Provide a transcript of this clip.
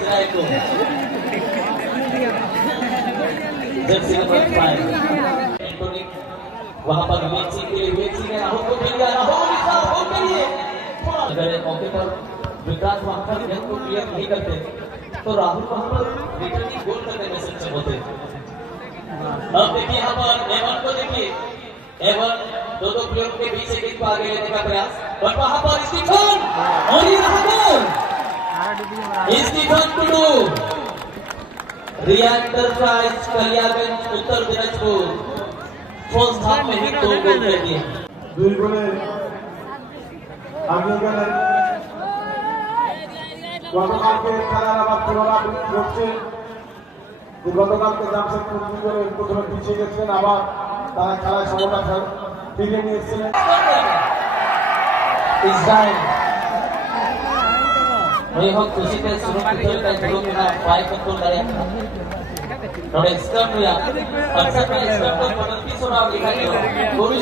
Israel को Jersey number 5 Antony वहां पर विवेक सिंह ने राहुल को मिल गया राहुल इस बार हो गई अगर मौके पर विक्रांत वहां पर गेंद को क्लियर नहीं करते तो राहुल वहां पर रिटर्निंग गोल करने में सक्षम होते। अब देखिए यहाँ पर एवन को देखिए एवन दो प्लेयरों के बीच से गेंद को आगे लेने का प्रयास और वहां पर स्टीफन और ये रहा गोल स्टीफन टुडू रिया enterprise Kaliaganj Uttar Dinajpur first half में ही 2 गोल कर दिए। 2 গোলে আগে গেলেন গতকালকে খেলার আবার তুলনা করছে গতকালকে জামশেদপুর 2 গোলে প্রথমে পিছিয়ে গেছিলেন আবার তারা খেলায় সমতা ফিরিয়ে নিয়ে এসেছিলেন। ইসরায়েল মেহক খুশিতে সুরক্ষিত তাই পুরোপুরি পায় কন্ট্রোল করে और एक्सट्रा में अक्सर में एक्सट्रा पर 35 और आगे का गोल